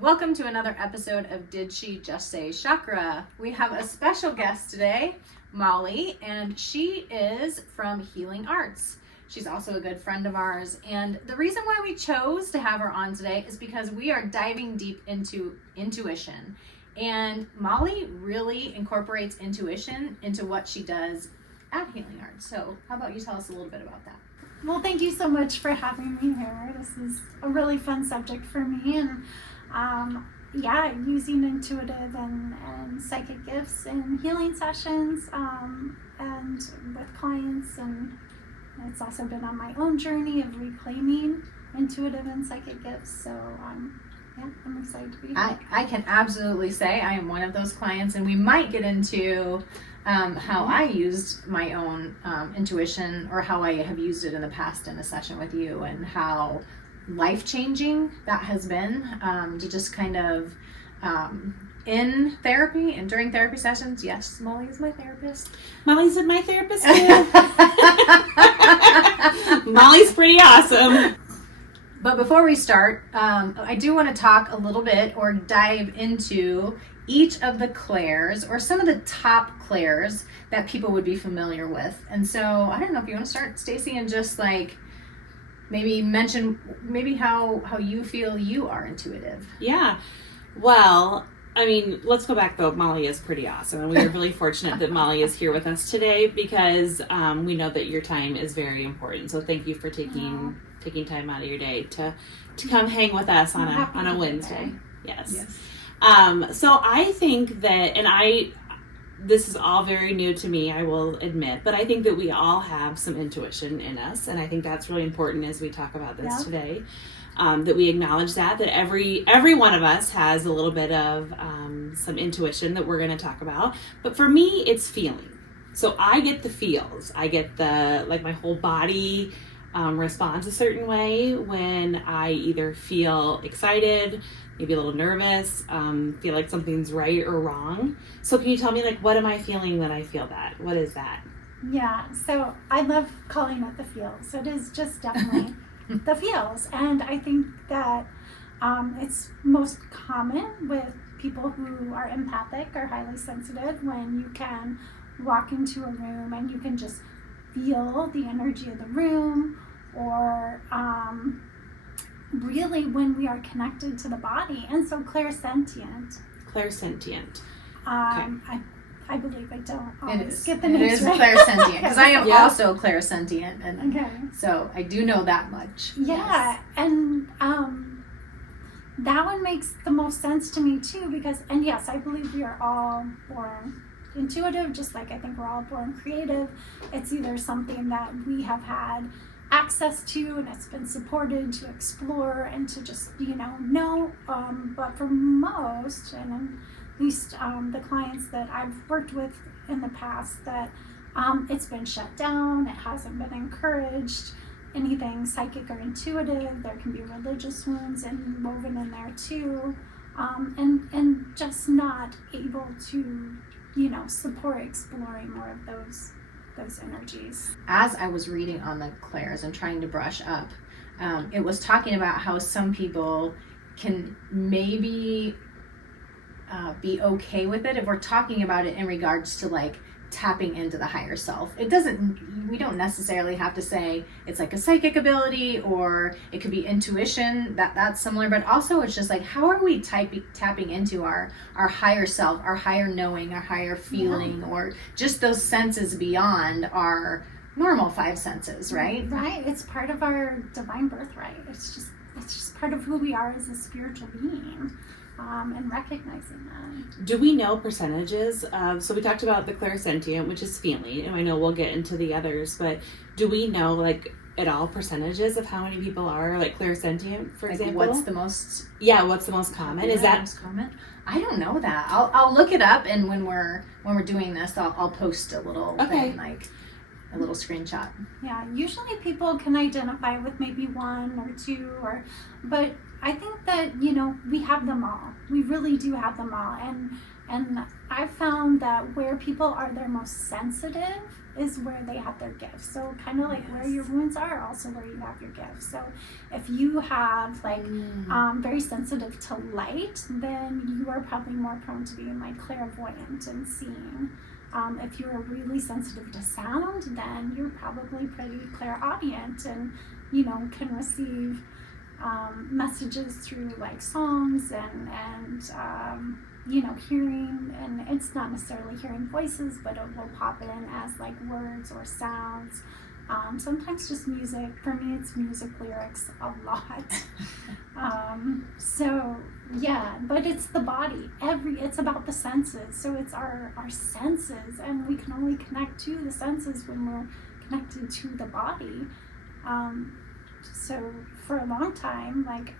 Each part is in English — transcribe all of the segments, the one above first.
Welcome to another episode of Did She Just Say Chakra? We have a special guest today, Molly, and she is from Healing Arts. She's also a good friend of ours, and the reason why we chose to have her on today is because we are diving deep into intuition, and Molly really incorporates intuition into what she does at Healing Arts. So how about you tell us a little bit about that? Well, thank you so much for having me here. This is a really fun subject for me, and using intuitive and psychic gifts in healing sessions and with clients, and it's also been on my own journey of reclaiming intuitive and psychic gifts. So I'm excited to be here. I can absolutely say I am one of those clients, and we might get into how I used my own intuition, or how I have used it in the past in a session with you, and how life-changing that has been to just kind of in therapy and during therapy sessions. Yes, Molly is my therapist. Molly's my therapist too. Molly's pretty awesome. But before we start, I do want to talk a little bit or dive into each of the clairs, or some of the top clairs that people would be familiar with. And so I don't know if you want to start, Stacy, and just like maybe mention how you feel you are intuitive. Yeah. Well, I mean, let's go back though. Molly is pretty awesome, and we are really fortunate that Molly is here with us today, because we know that your time is very important. So thank you for taking time out of your day to come hang with us on a Wednesday. Yes. So I think that, and this is all very new to me, I will admit, but I think that we all have some intuition in us, and I think that's really important as we talk about this today. That we acknowledge that every one of us has a little bit of some intuition that we're going to talk about. But for me, it's feeling. So I get the feels. I get my whole body responds a certain way when I either feel excited, maybe a little nervous, feel like something's right or wrong. So can you tell me, what am I feeling when I feel that? What is that? Yeah, so I love calling it the feels. It is just definitely the feels. And I think that it's most common with people who are empathic or highly sensitive, when you can walk into a room and you can just feel the energy of the room, or really when we are connected to the body. And so clairsentient. Okay. I believe I don't always get the names right. It is clairsentient, because I am also clairsentient, and so I do know that much. Yeah, yes. And that one makes the most sense to me too, because, and yes, I believe we are all born intuitive, just like I think we're all born creative. It's either something that we have had access to, and it's been supported to explore and to just know. But for most, and at least the clients that I've worked with in the past, that it's been shut down, it hasn't been encouraged. Anything psychic or intuitive, there can be religious wounds and woven in there too, and just not able to support exploring more of those energies. As I was reading on the clairs and trying to brush up, it was talking about how some people can maybe be okay with it if we're talking about it in regards to tapping into the higher self. We don't necessarily have to say it's like a psychic ability, or it could be intuition, that's similar, but also it's just how are we tapping into our higher self, our higher knowing, our higher feeling, or just those senses beyond our normal five senses, right? Right. It's part of our divine birthright. It's just part of who we are as a spiritual being. And recognizing that. Do we know percentages of, so we talked about the clairsentient, which is feeling, and I know we'll get into the others, but do we know at all percentages of how many people are clairsentient, for example? What's the most? Yeah, what's the most common? Is that most common? I don't know that. I'll look it up, and when we're doing this, I'll post a little thing, a little screenshot. Yeah, usually people can identify with maybe one or two, but I think that, we have them all. We really do have them all. And I've found that where people are their most sensitive is where they have their gifts. So kind of like where your wounds are, also where you have your gifts. So if you have like very sensitive to light, then you are probably more prone to being like clairvoyant and seeing. If you're really sensitive to sound, then you're probably pretty clairaudient and can receive messages through like songs and hearing, and it's not necessarily hearing voices, but it will pop in as like words or sounds. Sometimes just music. For me, it's music lyrics a lot. So yeah, but it's the body. It's about the senses. So it's our senses, and we can only connect to the senses when we're connected to the body. So for a long time, like,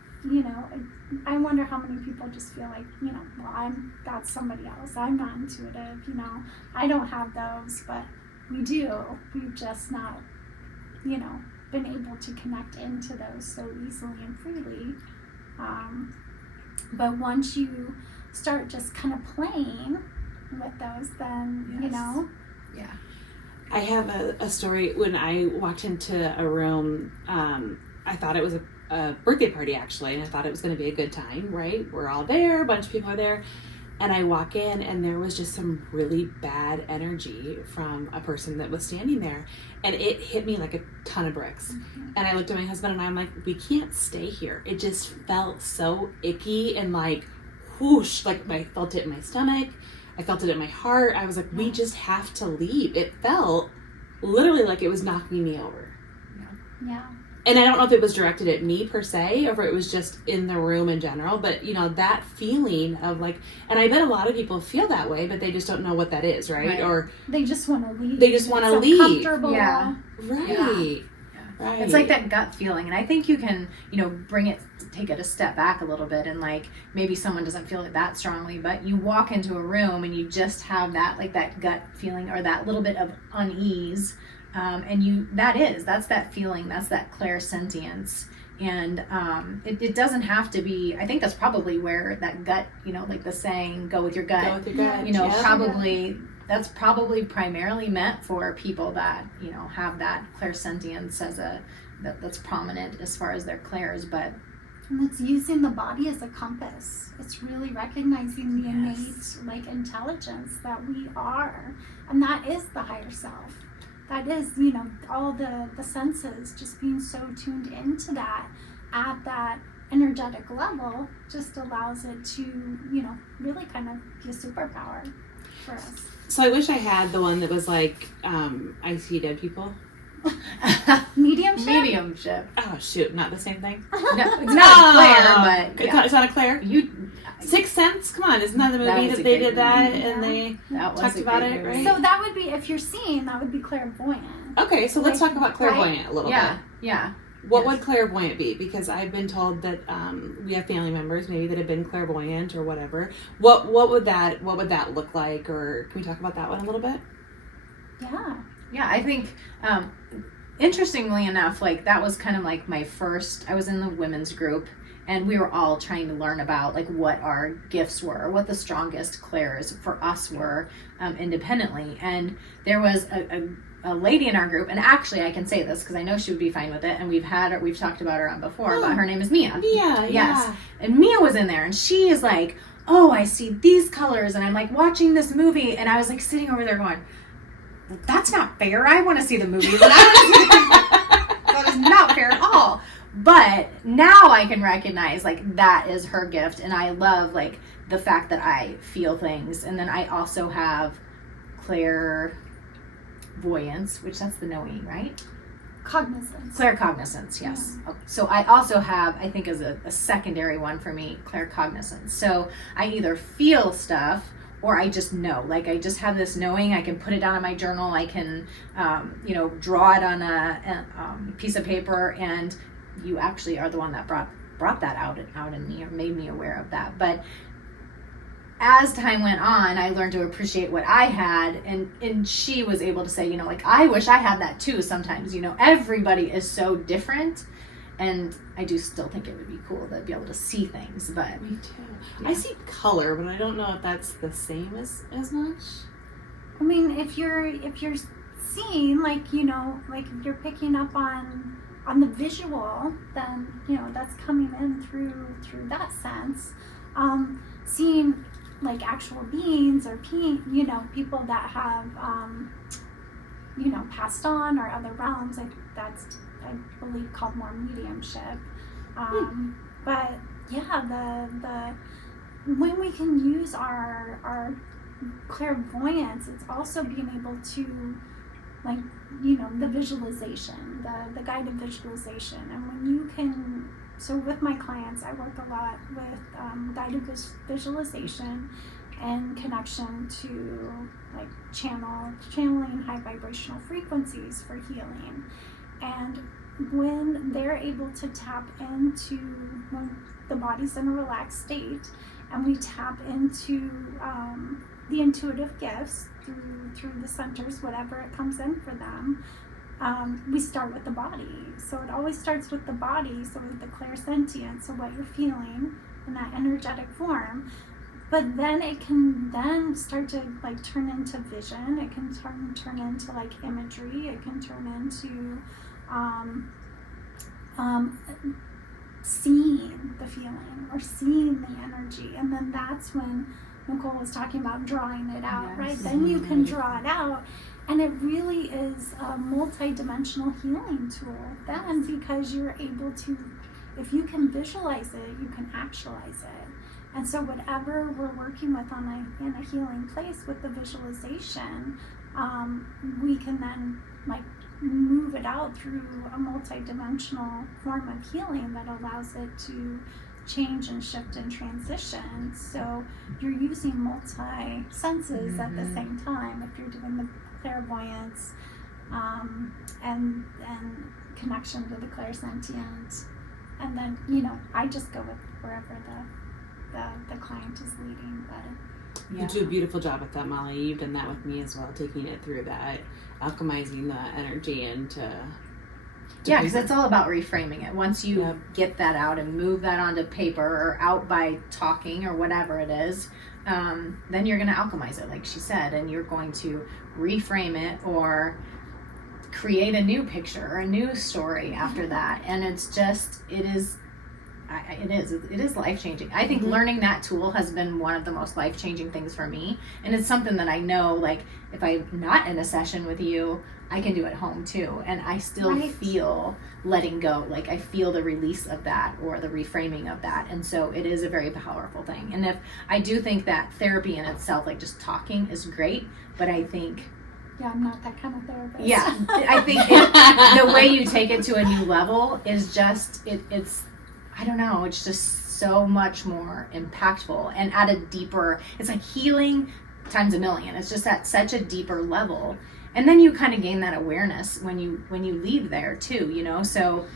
I wonder how many people just feel like, well, that's somebody else. I'm not intuitive, I don't have those, but we do. We've just not, been able to connect into those so easily and freely. But once you start just kind of playing with those, then, Yeah. I have a story. When I walked into a room, I thought it was a birthday party, actually, and I thought it was going to be a good time, right? We're all there, a bunch of people are there, and I walk in, and there was just some really bad energy from a person that was standing there, and it hit me like a ton of bricks. And I looked at my husband, and I'm like, we can't stay here. It just felt so icky and like whoosh, like I felt it in my stomach. I felt it in my heart. I was like, we just have to leave. It felt literally like it was knocking me over. Yeah. And I don't know if it was directed at me per se, or if it was just in the room in general, but that feeling of like, and I bet a lot of people feel that way, but they just don't know what that is, right? Or they just want to leave. They just want to leave. Yeah. Right. Right. It's like that gut feeling, and I think you can, take it a step back a little bit, and like maybe someone doesn't feel it that strongly, but you walk into a room and you just have that like that gut feeling or that little bit of unease, and that's that feeling, that's that clairsentience, and it doesn't have to be. I think that's probably where that gut, like the saying, "Go with your gut." Go with your gut. Probably. That's probably primarily meant for people that, have that clairsentience that's prominent as far as their clairs, but... And it's using the body as a compass. It's really recognizing the innate, intelligence that we are. And that is the higher self. That is, all the senses, just being so tuned into that at that energetic level just allows it to, really kind of be a superpower for us. So I wish I had the one that was like, I see dead people. Mediumship? Oh, shoot. Not the same thing? No, it's not a clair, but... It's not a clair? Sixth Sense? Come on. Isn't that the movie that they did that and they talked about it, right? So that would be, if you're seeing, that would be clairvoyant. Okay, so let's talk about clairvoyant a little bit. Yeah. What would clairvoyant be? Because I've been told that we have family members maybe that have been clairvoyant or whatever. What would that look like? Or can we talk about that one a little bit? Yeah, I think interestingly enough, like that was kind of like my first. I was in the women's group, and we were all trying to learn about like what our gifts were, what the strongest clairs for us were independently. And there was a lady in our group, and actually I can say this because I know she would be fine with it, and we've talked about her on before, but her name is Mia. Yes. And Mia was in there, and she is like, oh, I see these colors, and I'm like watching this movie, and I was like sitting over there going, that's not fair. I want to see the movies, and that is not fair at all. But now I can recognize like that is her gift, and I love like the fact that I feel things, and then I also have clairvoyance, which that's the knowing, right? Cognizance. Claircognizance, yes. Yeah. So I also have, I think as a secondary one for me, claircognizance. So I either feel stuff or I just know. Like I just have this knowing. I can put it down in my journal. I can, draw it on a piece of paper, and you actually are the one that brought that out in me or made me aware of that. But as time went on, I learned to appreciate what I had, and she was able to say, like, I wish I had that too sometimes. Everybody is so different, And I do still think it would be cool to be able to see things, but Me too. Yeah. I see color, but I don't know if that's the same as much. I mean, if you're seeing, like, you know, like if you're picking up on the visual, then, you know, that's coming in through that sense. Seeing like actual beings or you know, people that have you know, passed on or other realms, like that's, I believe, called more mediumship. But yeah, the when we can use our clairvoyance, it's also being able to, like, you know, the visualization, the guided visualization. And when you can, so with my clients, I work a lot with guided visualization and connection to, like, channeling high vibrational frequencies for healing. And when they're able to tap into, when the body's in a relaxed state, and we tap into the intuitive gifts through the centers, whatever it comes in for them, we start with the body. So it always starts with the body, so with the clairsentience, so what you're feeling in that energetic form. But then it can then start to, like, turn into vision. It can turn into, like, imagery. It can turn into seeing the feeling or seeing the energy. And then that's when Nicole was talking about drawing it out, Yes. right? Then you can draw it out. And it really is a multi-dimensional healing tool then, because you're able to, if you can visualize it, you can actualize it. And so whatever we're working with in a healing place with the visualization, we can then, like, move it out through a multi-dimensional form of healing that allows it to change and shift and transition. So you're using multi-senses at the same time if you're doing the clairvoyance and connection to the clairsentient. And then, you know, I just go with wherever the client is leading. But You do a beautiful job with that, Molly. You've done that with me as well, taking it through that, alchemizing the energy into yeah, because it's all about reframing it. Once you Yep. get that out and move that onto paper or out by talking or whatever it is, then you're going to alchemize it, like she said, and you're going to reframe it or create a new picture or a new story after that. And it's just, it is life-changing. I think learning that tool has been one of the most life-changing things for me. And it's something that I know, like, if I'm not in a session with you, I can do at home too. And I still feel letting go. Like, I feel the release of that or the reframing of that. And so it is a very powerful thing. And I do think that therapy in itself, like just talking, is great. But I think yeah, I'm not that kind of therapist. yeah, I think the way you take it to a new level is just, it's, I don't know, it's just so much more impactful and at a deeper, it's like healing times a million. It's just at such a deeper level. And then you kind of gain that awareness when you leave there too, you know? So,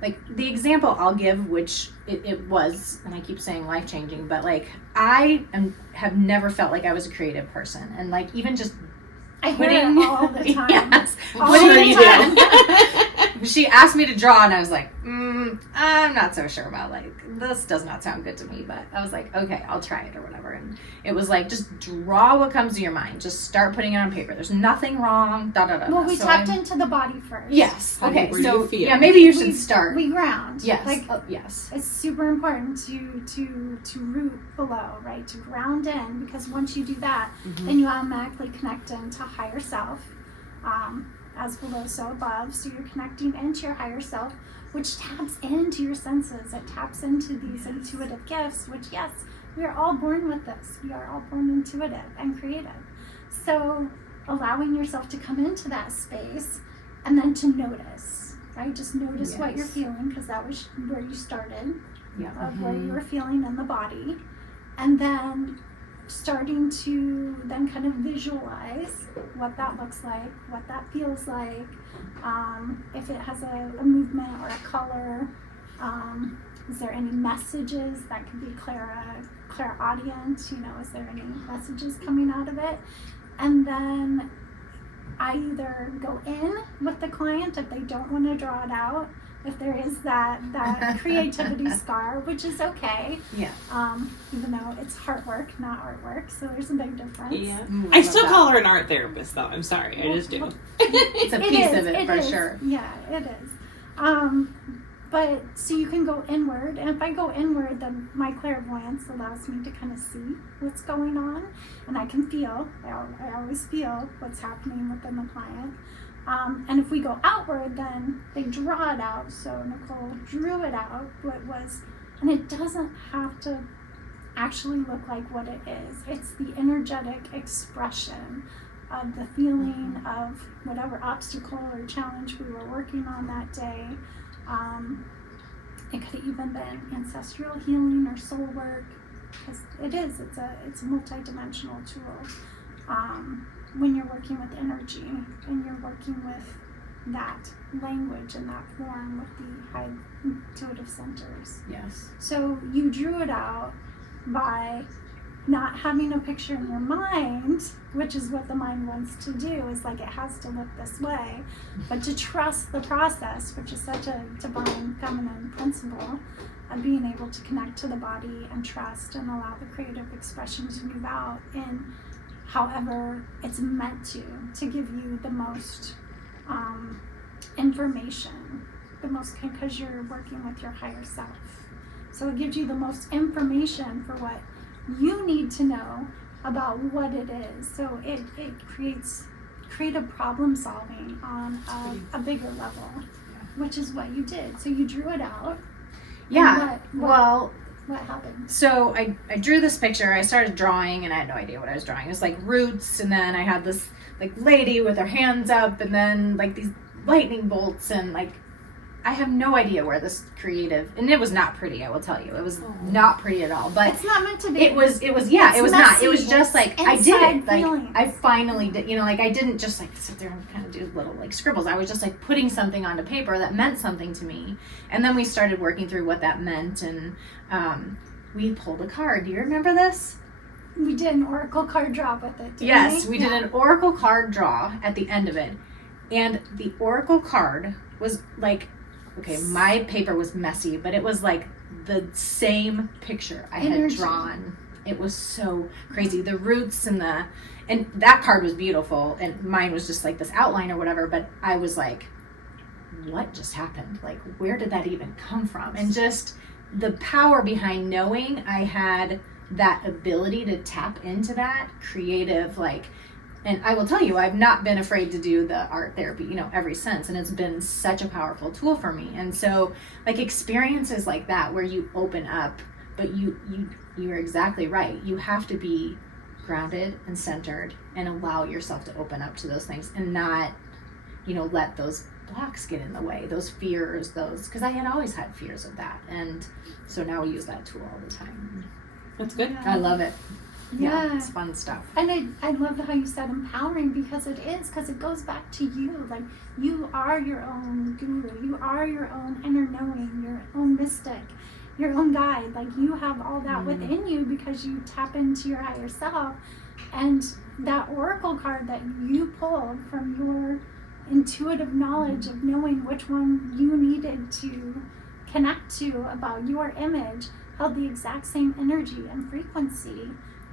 like, the example I'll give, which it was, and I keep saying life-changing, but, like, have never felt like I was a creative person. And, like, even just I hear it all the time. Yes, All the time. She asked me to draw, and I was like, I'm not so sure about, like, this does not sound good to me. But I was like, okay, I'll try it or whatever. And it was like, just draw what comes to your mind. Just start putting it on paper. There's nothing wrong. Well, we tapped into the body first. Yes. Okay. Where So you feel. yeah, maybe you should start. We ground. Yes. Like, yes. it's super important to root below, right? To ground in, because once you do that, then you automatically connect into higher self. As below, so above. So you're connecting into your higher self, which taps into your senses. It taps into these intuitive gifts, which, yes, we are all born with this. We are all born intuitive and creative. So allowing yourself to come into that space and then to notice, right? Just notice what you're feeling, because that was where you started, of where you were feeling in the body. And then starting to then kind of visualize what that looks like, what that feels like, if it has a movement or a color, is there any messages that could be clairaudient, you know, is there any messages coming out of it? And then I either go in with the client if they don't want to draw it out, if there is that creativity scar, which is okay. Yeah. Even though it's heart work, not artwork, so there's a big difference. Yeah. Ooh, I still love call her an art therapist, though. I'm sorry. I just do. It's a piece of it for is. sure. Yeah, it is. But so you can go inward, and if I go inward, then my clairvoyance allows me to kind of see what's going on, and I can feel. I always feel what's happening within the client. And if we go outward, then they draw it out. So Nicole drew it out, what was, and it doesn't have to actually look like what it is. It's the energetic expression of the feeling of whatever obstacle or challenge we were working on that day. It could have even been ancestral healing or soul work, because it's a multi-dimensional tool. When you're working with energy and you're working with that language and that form with the high intuitive centers. Yes. So you drew it out by not having a picture in your mind, which is what the mind wants to do, is like it has to look this way, but to trust the process, which is such a divine feminine principle of being able to connect to the body and trust and allow the creative expression to move out in however it's meant to give you the most information, the most, because you're working with your higher self. So it gives you the most information for what you need to know about what it is. So it creates creative problem solving on a bigger level, which is what you did. So you drew it out. Yeah. What happened? So I drew this picture. I started drawing, and I had no idea what I was drawing. It was like roots, and then I had this like lady with her hands up, and then like these lightning bolts, and like I have no idea where this creative, and it was not pretty, I will tell you. It was not pretty at all. But it's not meant to be. It was not. It was just like I did it. Like I finally did, like I didn't just like sit there and kind of do little like scribbles. I was just like putting something onto paper that meant something to me. And then we started working through what that meant, and we pulled a card. Do you remember this? We did an oracle card draw with it, didn't Yes, we did an oracle card draw at the end of it. And the oracle card was like, okay, my paper was messy, but it was like the same picture I had drawn. It was so crazy. The roots and that card was beautiful, and mine was just like this outline or whatever, but I was like, what just happened? Like, where did that even come from? And just the power behind knowing I had that ability to tap into that creative, like, and I will tell you, I've not been afraid to do the art therapy, ever since. And it's been such a powerful tool for me. And so like experiences like that where you open up, but you're exactly right. You have to be grounded and centered and allow yourself to open up to those things and not, let those blocks get in the way, those fears, because I had always had fears of that. And so now we use that tool all the time. That's good. I love it. Yeah, it's fun stuff. And I love how you said empowering, because it goes back to you. Like, you are your own guru, you are your own inner knowing, your own mystic, your own guide. Like, you have all that within you because you tap into your higher self. And that oracle card that you pulled from your intuitive knowledge of knowing which one you needed to connect to about your image held the exact same energy and frequency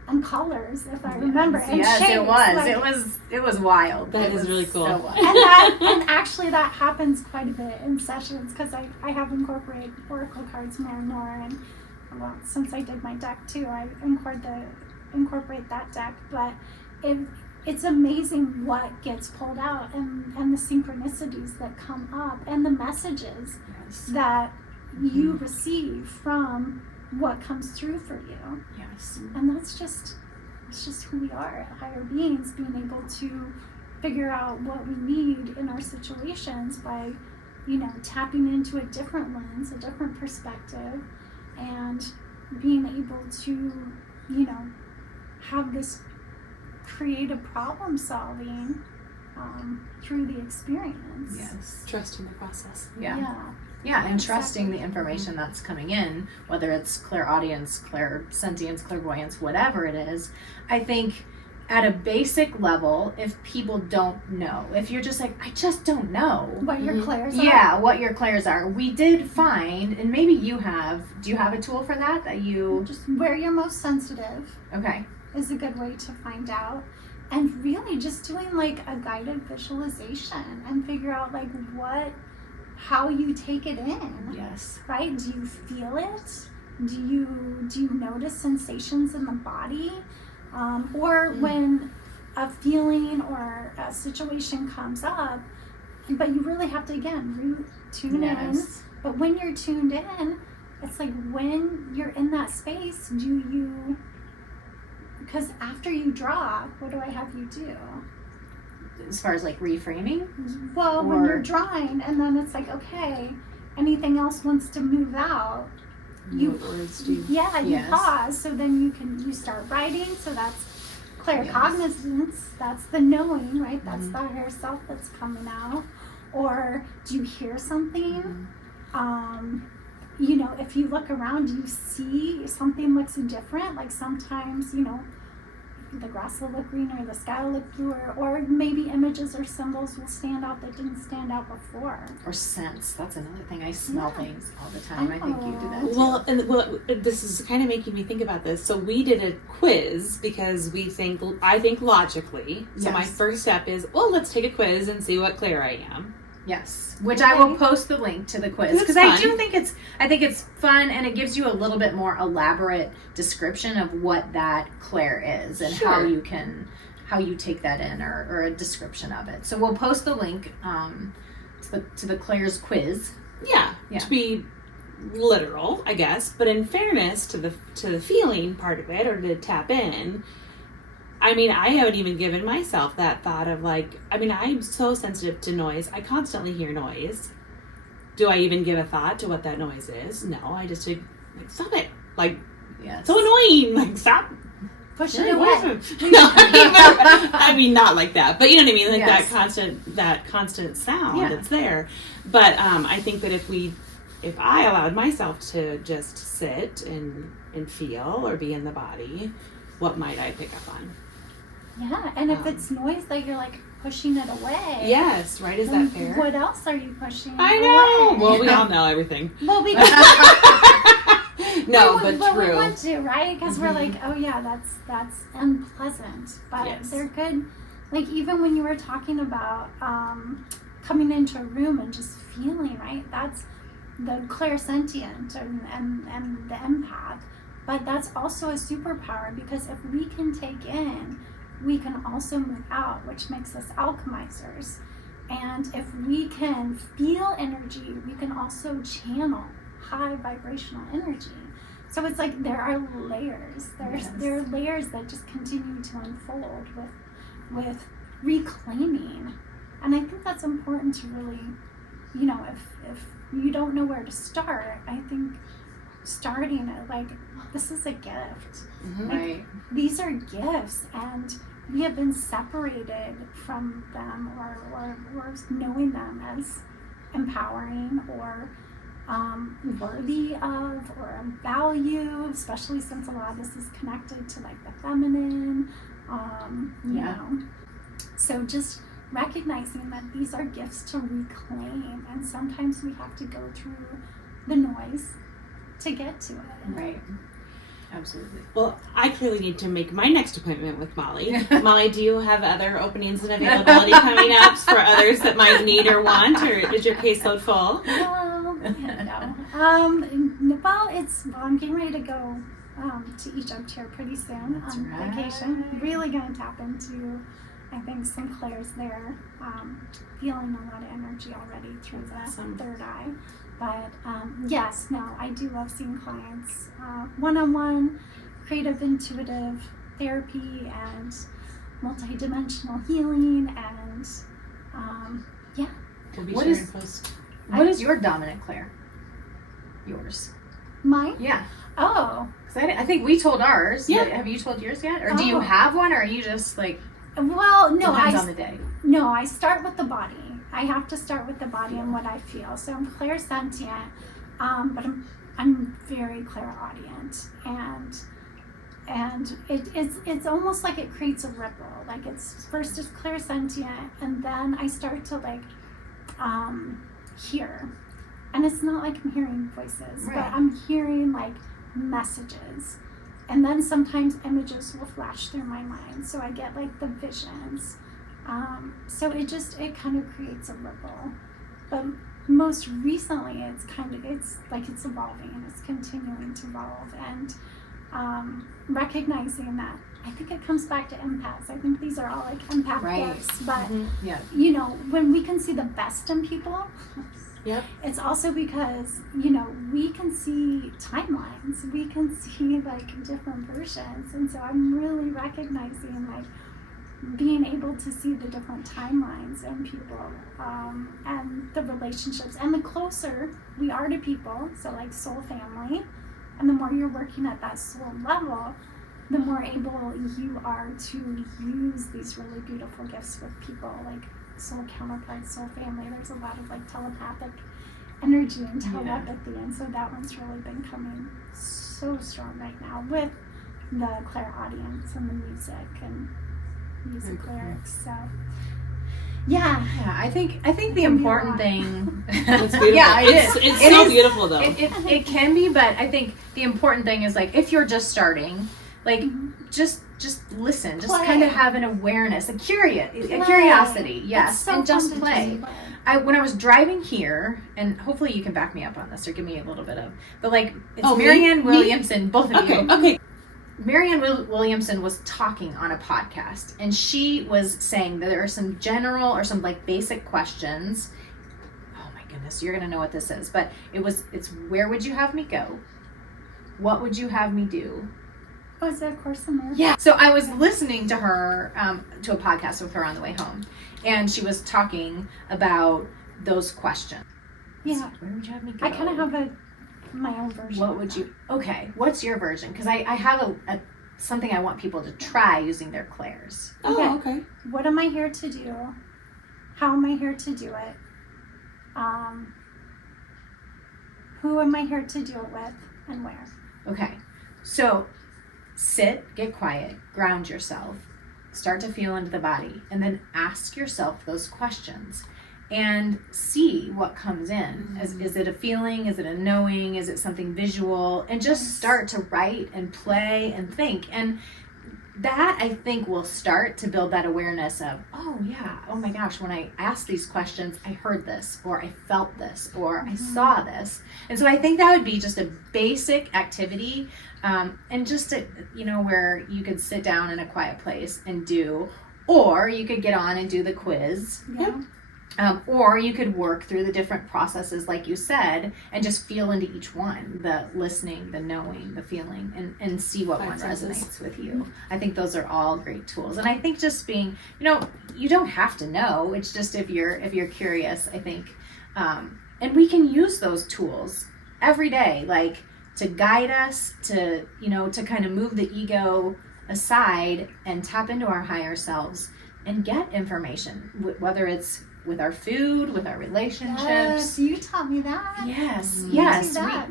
and colors, if I remember, and yes, shapes. It was. It was wild. That is really cool. So wild. And actually that happens quite a bit in sessions, because I have incorporated oracle cards more and more, and since I did my deck too, I incorporate that deck. But it's amazing what gets pulled out, and the synchronicities that come up, and the messages that you receive from what comes through for you. Yes. And it's just who we are, higher beings, being able to figure out what we need in our situations by, tapping into a different lens, a different perspective, and being able to, have this creative problem solving through the experience. Yes. Trust in the process. Yeah, and trusting the information that's coming in, whether it's clairaudience, clairsentience, clairvoyance, whatever it is. I think at a basic level, if people don't know, if you're just like, I just don't know What your clairs are. yeah, what your clairs are, we did find, and maybe you have, do you have a tool for that you, Just where you're most sensitive okay, is a good way to find out. And really just doing like a guided visualization and figure out like how you take it in, yes, right? Do you feel it? Do you notice sensations in the body? Or when a feeling or a situation comes up, but you really have to, again, tune in. But when you're tuned in, it's like when you're in that space, because after you drop, what do I have you do? as far as like reframing, Well, when you're drawing, and then it's like, okay, anything else wants to move out, you Yes. pause, so then you start writing, so that's claircognizance, that's the knowing, right? That's the higher self that's coming out. Or do you hear something? If you look around, do you see something looks different? Like sometimes, the grass will look greener, the sky will look bluer, or maybe images or symbols will stand out that didn't stand out before. or sense, that's another thing, I smell things all the time. I think you do that too. Well, this is kind of making me think about this. So we did a quiz because I think logically. So my Yes. first step is, well, let's take a quiz and see what clair I am. Yes, which I will post the link to the quiz That's because I fine. do think it's fun, and it gives you a little bit more elaborate description of what that clair is and how you take that in, or a description of it. So we'll post the link to the clair's quiz. Yeah, to be literal, I guess. But in fairness to the feeling part of it, or to tap in, I mean, I haven't even given myself that thought of I'm so sensitive to noise. I constantly hear noise. Do I even give a thought to what that noise is? No, I just stop it. Yes. So annoying. Stop. Push it away. No, I mean, not like that. But you know what I mean? Yes. that constant sound Yeah. that's there. But I think that if I allowed myself to just sit and feel or be in the body, what might I pick up on? Yeah, and if it's noise that you're pushing it away. Yes, right? Is that fair? What else are you pushing I know. away? Well, we all know everything. Well, we No, but but true. we want to, right? Because we're like, oh yeah, that's unpleasant, but Yes. they're good. Like even when you were talking about coming into a room and just feeling, right? That's the clairsentient and the empath. But that's also a superpower, because if we can take in, we can also move out, which makes us alchemizers. And if we can feel energy, we can also channel high vibrational energy. So it's like there are layers. There are layers that just continue to unfold with reclaiming. And I think that's important to really, if you don't know where to start, I think starting it, this is a gift. Right. These are gifts, and we have been separated from them or knowing them as empowering or worthy of, or of value, especially since a lot of this is connected to the feminine, you know. So just recognizing that these are gifts to reclaim, and sometimes we have to go through the noise to get to it. Right. Absolutely. Well, I clearly need to make my next appointment with Molly. Molly, do you have other openings and availability coming up for others that might need or want, or is your caseload full? Well, no. I'm getting ready to go to Egypt here pretty soon on vacation. Really going to tap into, I think, some clairs there. Feeling a lot of energy already through the third eye. But yes, no, I do love seeing clients one-on-one, creative, intuitive therapy, and multidimensional healing, and We'll be What sharing is- posts. What is your dominant clair? Yours. mine. Yeah. Oh, Because I think we told ours. Yeah. But have you told yours yet? Or do you have one, or are you just well, no, depends on the day? No, I start with the body. I have to start with the body and what I feel. So I'm clairsentient, but I'm very clairaudient, and and it's almost like it creates a ripple. Like it's first it's clairsentient, and then I start to like hear, and it's not like I'm hearing voices, Right. but I'm hearing like messages, and then sometimes images will flash through my mind, so I get like the visions. So it kind of creates a ripple, but most recently it's evolving and it's continuing to evolve, and recognizing that I think it comes back to empaths. I think these are all like empath Right. gifts, but Yeah. you know, when we can see the best in people, Yep. it's also because, you know, we can see timelines, we can see like different versions, and so I'm really recognizing like being able to see the different timelines in people, and the relationships, and the closer we are to people, so like soul family, and the more you're working at that soul level, the more able you are to use these really beautiful gifts with people, like soul counterparts, soul family. There's a lot of like telepathic energy and telepathy, and so that one's really been coming so strong right now with the clairaudience and the music and music lyrics. So yeah, I think the can be a important lot. thing. It's beautiful. Yeah, it's It so is. beautiful though. It can be, but I think the important thing is like if you're just starting, like just listen, just Play. kind of have an awareness, a Play. curiosity, yes, It's so and just fun to play. When I was driving here, and hopefully you can back me up on this or give me a little bit of, but like it's Me? Marianne Me? Williamson, both of you. Okay. Marianne Williamson was talking on a podcast, and she was saying that there are some general or some like basic questions. Oh my goodness, you're gonna know what this is, but it's where would you have me go? What would you have me do? Oh, is that a Course in Miracles? Yeah. So I was listening to her, to a podcast with her on the way home, and she was talking about those questions. Yeah. Where would you have me go? I kind of have my own version. What of would that. you? Okay, what's your version? Because I have a something I want people to try using their clairs. Oh, okay. What am I here to do? How am I here to do it? Who am I here to do it with, and where? Okay, so sit, get quiet, ground yourself, start to feel into the body, and then ask yourself those questions and see what comes in. Is it a feeling? Is it a knowing? Is it something visual? And just start to write and play and think. And that, I think, will start to build that awareness of, oh yeah, oh my gosh, when I asked these questions, I heard this, or I felt this, or I saw this. And so I think that would be just a basic activity, and just where you could sit down in a quiet place and do, or you could get on and do the quiz. Yeah. Or you could work through the different processes, like you said, and just feel into each one, the listening, the knowing, the feeling, and see what one resonates with you. I think those are all great tools. And I think just being, you don't have to know. It's just if you're curious, I think. And we can use those tools every day, like to guide us, to kind of move the ego aside and tap into our higher selves and get information, whether it's with our food, with our relationships. Yes, you taught me that. Yes, You yes. do that.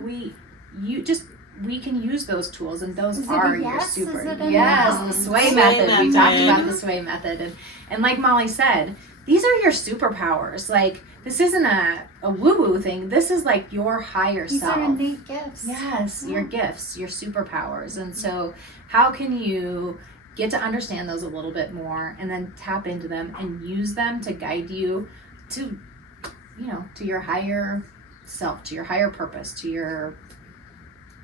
We can use those tools, and those Is it are a your yes? super. Is it a Yes, no? the sway Sway method. We talked method. about the sway method, and like Molly said, these are your superpowers. Like this isn't a woo-woo thing. This is like your higher These self. are innate gifts. Yes, your Yeah. gifts, your superpowers. And so how can you get to understand those a little bit more and then tap into them and use them to guide you to, to your higher self, to your higher purpose, to your...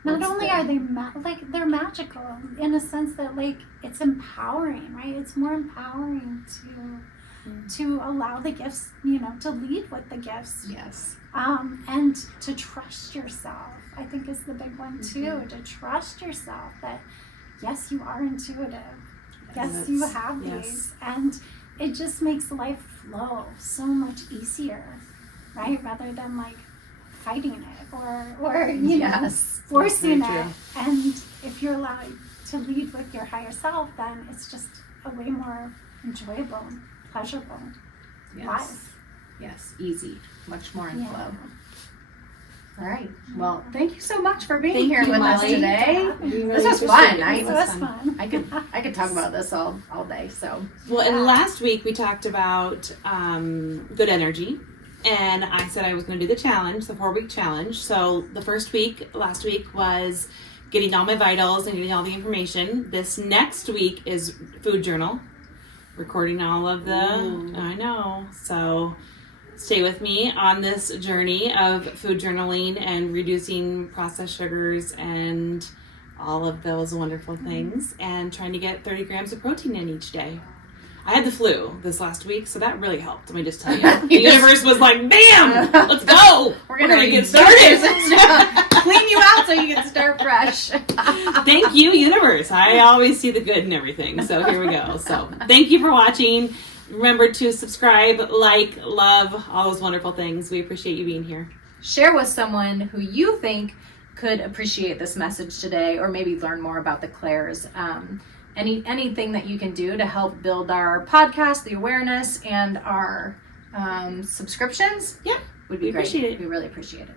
Not only are they they're magical in a sense that like it's empowering, right? It's more empowering to allow the gifts, to lead with the gifts. Yes. And to trust yourself, I think is the big one too. To trust yourself that yes, you are intuitive. Yes, you have these, and it just makes life flow so much easier, right? Rather than like fighting it or Yes. forcing That's very it. And if you're allowed to lead with your higher self, then it's just a way more enjoyable, pleasurable Yes. life. Yes. Easy. Much more in flow. All right. Well, thank you so much for being Thank here you, with us Molly. today. We really This was appreciate fun. it. It was fun. I could talk about this all day. So Well, and last week we talked about good energy, and I said I was going to do the challenge, the 4-week challenge. So the first week, last week, was getting all my vitals and getting all the information. This next week is food journal, recording all of the, I know. So stay with me on this journey of food journaling and reducing processed sugars and all of those wonderful things, and trying to get 30 grams of protein in each day. I had the flu this last week, so that really helped. Let me just tell you. The universe was like, bam, let's go. We're gonna get started. Clean you out so you can start fresh. Thank you, universe. I always see the good in everything. So here we go. So thank you for watching. Remember to subscribe, like, love, all those wonderful things. We appreciate you being here. Share with someone who you think could appreciate this message today, or maybe learn more about the Clairs. Anything that you can do to help build our podcast, the awareness, and our subscriptions, Yeah, would be we great. appreciate it. We really appreciate it.